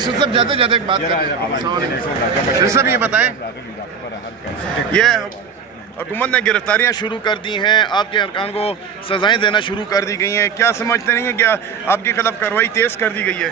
صاحب جاتے جاتے ایک بات صاحب یہ بتائیں، یہ حکومت نے گرفتاریاں شروع کر دی ہیں، آپ کے ارکان کو سزائیں دینا شروع کر دی گئی ہیں، کیا سمجھتے نہیں ہیں کہ آپ کے خلاف کارروائی تیز کر دی گئی ہے؟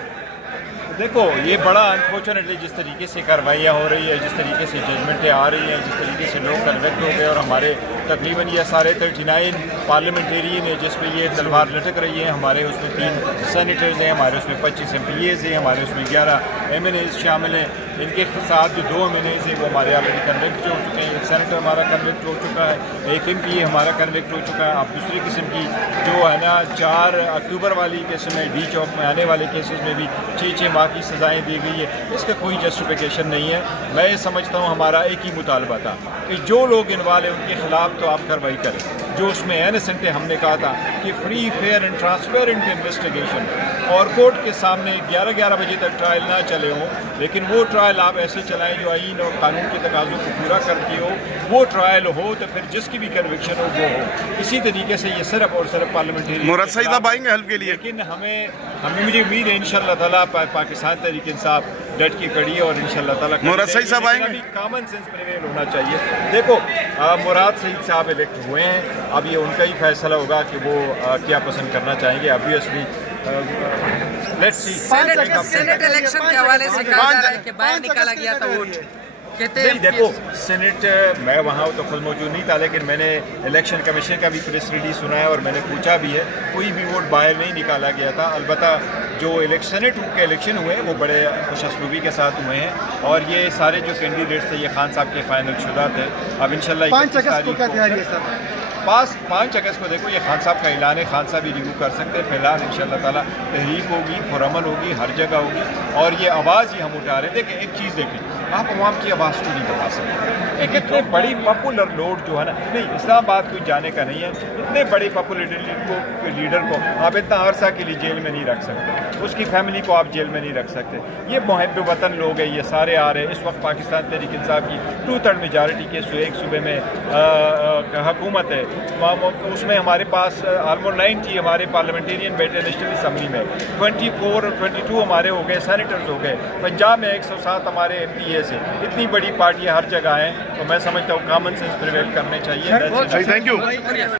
دیکھو یہ بڑا انفارچونیٹلی جس طریقے سے کارروائیاں ہو رہی ہے، جس طریقے سے ججمنٹیں آ رہی ہیں، جس طریقے سے لوگ کنوکٹ ہو گئے، اور ہمارے تقریباً یہ سارے 39 پارلیمنٹیرین ہیں جس پہ یہ تلوار لٹک رہی ہے. ہمارے اس میں 3 سینیٹرز ہیں، ہمارے اس میں 25 MPAs ہیں، ہمارے اس میں 11 MNAs شامل ہیں. ان کے ساتھ جو 2 MNAs ہیں وہ ہمارے آلریڈی کنوکٹ ہو چکے ہیں. ایک سینیٹر ہمارا کنوکٹ ہو چکا ہے، ایک MPA ہمارا کنوکٹ ہو چکا ہے. اب دوسری قسم کی جو ہے نا 4 اکتوبر والی قسم میں ڈی چوک میں آنے والے کیسز میں بھی 6 ماہ کی سزائیں دی گئی ہے. اس کا کوئی جسٹیفیکیشن نہیں ہے. میں یہ سمجھتا ہوں ہمارا ایک ہی مطالبہ تھا کہ جو لوگ انوالو ہیں ان کے خلاف تو آپ کارروائی کریں. جو اس میں انسنٹ ہے، ہم نے کہا تھا کہ free fair and transparent investigation, اور کورٹ کے سامنے 11 بجے تک ٹرائل نہ چلے ہوں، لیکن وہ ٹرائل آپ ایسے چلائیں جو آئین اور قانون کے تقاضوں کو پورا کرتی ہو. وہ ٹرائل ہو تو پھر جس کی بھی کنوکشن ہو وہ ہو. اسی طریقے سے یہ صرف اور صرف پارلیمنٹری مراد صاحب آئیں گے ہیلپ کے لیے، لیکن ہمیں مجھے امید ہے انشاءاللہ تعالیٰ پاکستان تحریک انصاف ڈٹ کی کڑی ہے، اور انشاءاللہ تعالیٰ مراد صاحب آئیں گے. کامن سینس پریویل ہونا چاہیے. دیکھو مراد سعید صاحب الیکٹ ہوئے ہیں، اب یہ ان کا ہی فیصلہ ہوگا کہ وہ کیا پسند کرنا چاہیں گے. obviously سینٹ الیکشن کے حوالے سے کہا جا رہا ہے کہ باہر نکالا گیا تھا ووٹ. نہیں دیکھو سینٹ میں وہاں تو خود موجود نہیں تھا، لیکن میں نے الیکشن کمیشن کا بھی پریس ریلیز سنا ہے اور میں نے پوچھا بھی ہے، کوئی بھی ووٹ باہر نہیں نکالا گیا تھا. البتہ جو سینٹ کے الیکشن ہوئے وہ بڑے خوش اسلوبی کے ساتھ ہوئے ہیں، اور یہ سارے جو کینڈیڈیٹس تھے یہ خان صاحب کے فائنل شدہ تھے. اب انشاءاللہ 5 اگست کو کیا تیاری ہے سر؟ 5 اگست کو دیکھو یہ خان صاحب کا اعلان ہے، خان صاحب ہی ریویو کر سکتے ہیں. فی الحال انشاءاللہ تعالیٰ تحریک ہوگی، پرامن ہوگی، ہر جگہ ہوگی، اور یہ آواز ہی ہم اٹھا رہے ہیں. دیکھیں ایک چیز دیکھیں، آپ عوام کی آواز کو نہیں دبا سکتے. ایک اتنے بڑی پاپولر لوڈ جو ہے نا، نہیں اسلام آباد کوئی جانے کا نہیں ہے، اتنے بڑے پاپولر لیڈر کو آپ اتنا عرصہ کے لیے جیل میں نہیں رکھ سکتے، اس کی فیملی کو آپ جیل میں نہیں رکھ سکتے. یہ محب وطن لوگ ہیں، یہ سارے آ رہے ہیں. اس وقت پاکستان تحریک انصاف کی 2/3 میجارٹی کے ایک صوبے میں حکومت ہے. اس میں ہمارے پاس آلموسٹ 90 ہمارے پارلیمنٹیرین بیٹھے نیشنل اسمبلی میں، 24 اور 22 ہمارے ہو گئے سینیٹرز ہو گئے. پنجاب میں 107 ہمارے MPAs ہیں. اتنی بڑی پارٹیاں ہر جگہ ہیں، تو میں سمجھتا ہوں کامن سینس پریویل کرنے چاہیے. Thank you.